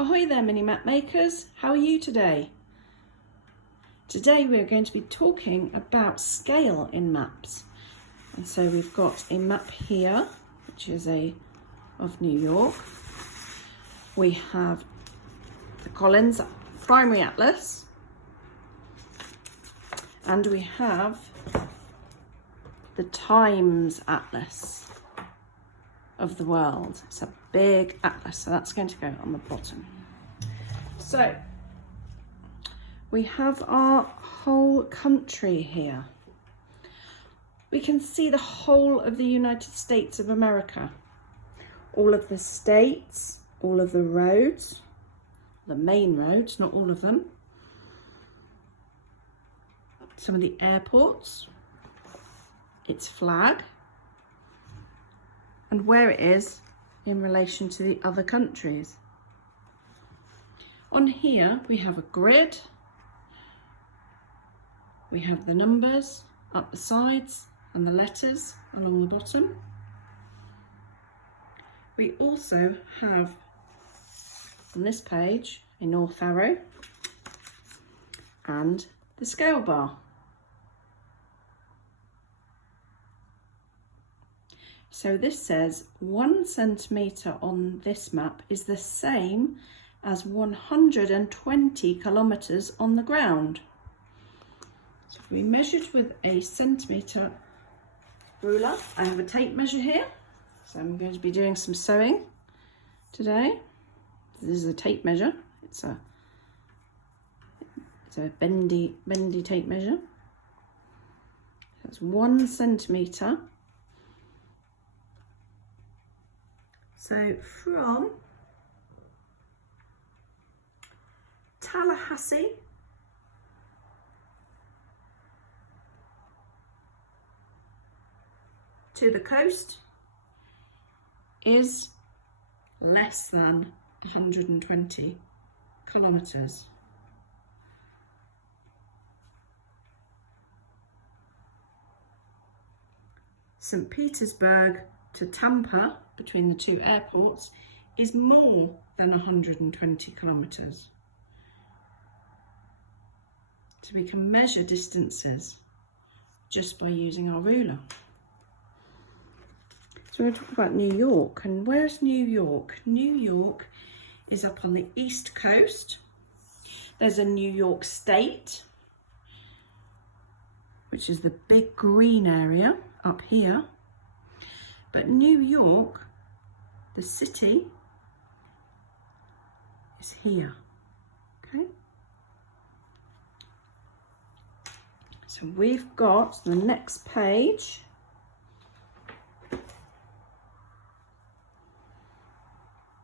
Ahoy there mini map makers, how are you today? Today we're going to be talking about scale in maps. And so we've got a map here, which is of New York. We have the Collins Primary Atlas. And we have the Times Atlas of the world. It's a big atlas, so that's going to go on the bottom. So we have our whole country here. We can see the whole of the United States of America. All of the states, all of the roads, the main roads, not all of them. Some of the airports, its flag, and where it is in relation to the other countries. On here we have a grid, we have the numbers up the sides and the letters along the bottom. We also have on this page a north arrow and the scale bar. So this says 1 centimetre on this map is the same as 120 kilometres on the ground. So if we measured with a centimetre ruler, I have a tape measure here. So I'm going to be doing some sewing today. This is a tape measure. It's a bendy tape measure. That's 1 centimetre. So from Tallahassee to the coast is less than 120 kilometres. St. Petersburg to Tampa, between the two airports, is more than 120 kilometres. So we can measure distances just by using our ruler. So we're going to talk about New York. And where's New York? New York is up on the East Coast. There's a New York State, which is the big green area up here. But New York, the city, is here, okay? So we've got the next page.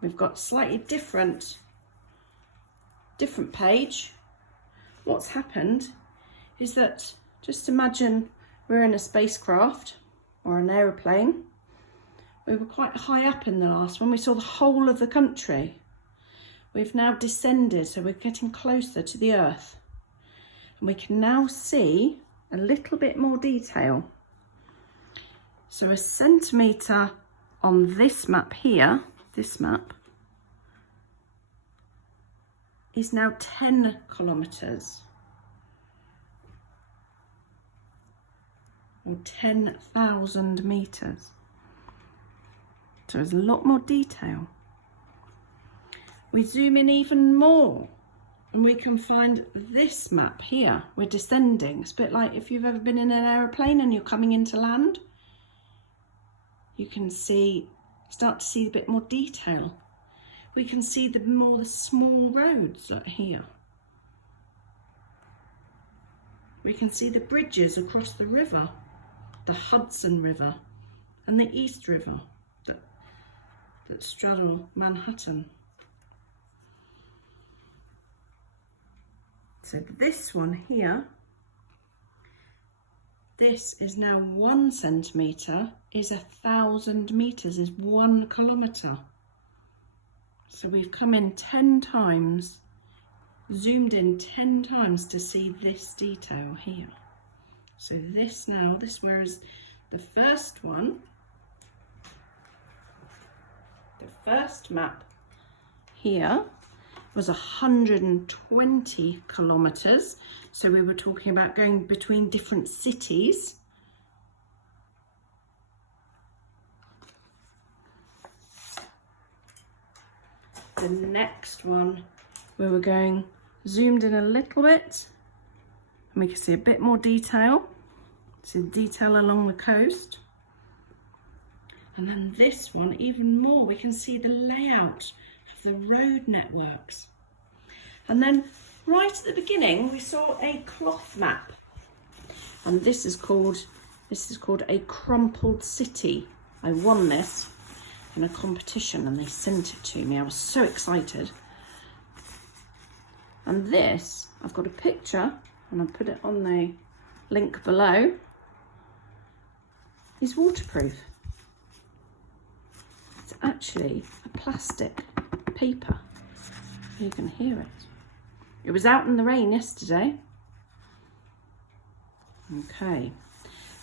We've got slightly different page. What's happened is that, just imagine we're in a spacecraft or an aeroplane. We were quite high up in the last one. We saw the whole of the country. We've now descended, so we're getting closer to the Earth. And we can now see a little bit more detail. So a centimetre on this map here, this map, is now 10 kilometres. Or 10,000 metres. So there's a lot more detail. We zoom in even more and we can find this map here. We're descending. It's a bit like if you've ever been in an aeroplane and you're coming into land. You can start to see a bit more detail. We can see the small roads that are here. We can see the bridges across the river, the Hudson River and the East River that straddle Manhattan. So this one here, this is now 1 centimetre, is 1,000 metres, is 1 kilometre. So we've come in 10 times, zoomed in 10 times to see this detail here. So whereas the first one, the first map here was 120 kilometers. So we were talking about going between different cities. The next one, we were going zoomed in a little bit, and we can see a bit more detail. See the detail along the coast. And then this one, even more, we can see the layout of the road networks. And then right at the beginning, we saw a cloth map. And this is called a crumpled city. I won this in a competition and they sent it to me. I was so excited. And this, I've got a picture and I'll put it on the link below, is waterproof. It's actually a plastic paper. You can hear it. It was out in the rain yesterday. Okay.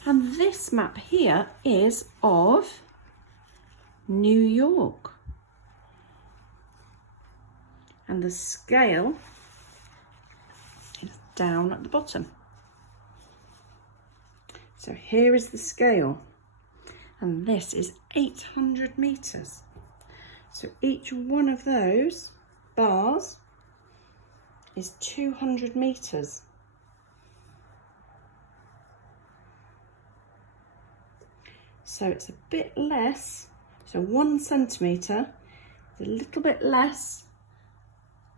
And this map here is of New York. And the scale is down at the bottom. So here is the scale. And this is 800 meters. So each one of those bars is 200 meters. So it's a bit less, so 1 centimetre is a little bit less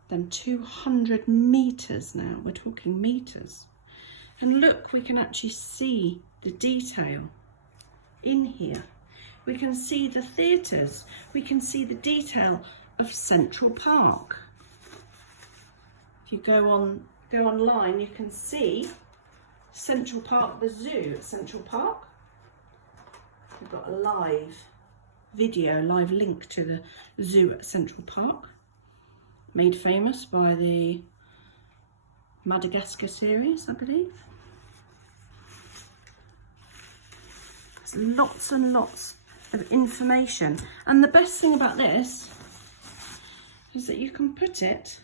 than 200 meters now. We're talking meters. And look, we can actually see the detail in here. We can see the theatres. We can see the detail of Central Park. If you go online, you can see Central Park, the zoo at Central Park. We've got a live video, live link to the zoo at Central Park, made famous by the Madagascar series, I believe. There's lots and lots of information. And the best thing about this is that you can put it,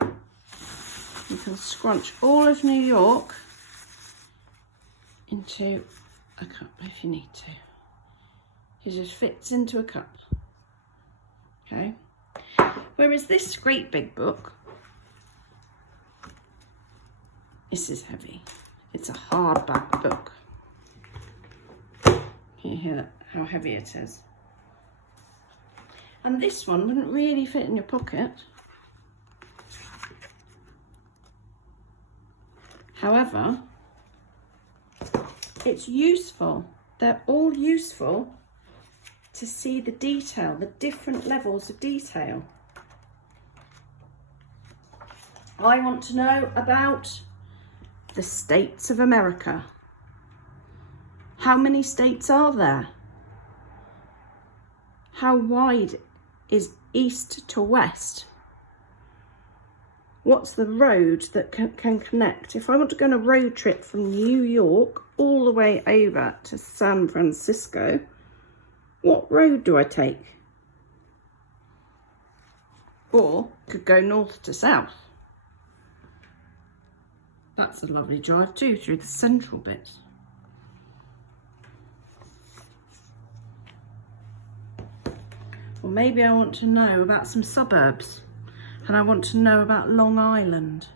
you can scrunch all of New York into a cup if you need to. It just fits into a cup. Okay. Whereas this great big book, this is heavy. It's a hardback book. Can you hear that? How heavy it is? And this one wouldn't really fit in your pocket. However, it's useful. They're all useful to see the detail, the different levels of detail. I want to know about the states of America. How many states are there? How wide is east to west? What's the road that can connect? If I want to go on a road trip from New York all the way over to San Francisco, what road do I take? Or could go north to south. That's a lovely drive too, through the central bit. Or maybe I want to know about some suburbs and I want to know about Long Island.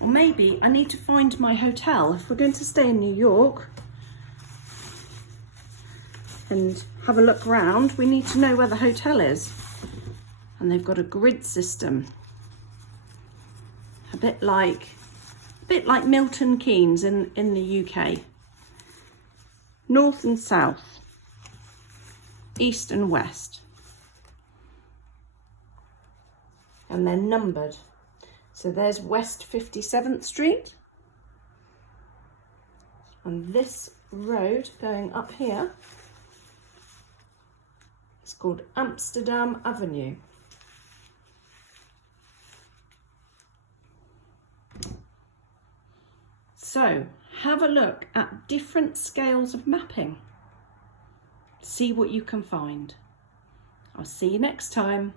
Or maybe I need to find my hotel. If we're going to stay in New York and have a look around, we need to know where the hotel is. And they've got a grid system. A bit like Milton Keynes in the UK. North and south, east and west. And they're numbered. So there's West 57th Street. And this road going up here is called Amsterdam Avenue. So have a look at different scales of mapping. See what you can find. I'll see you next time.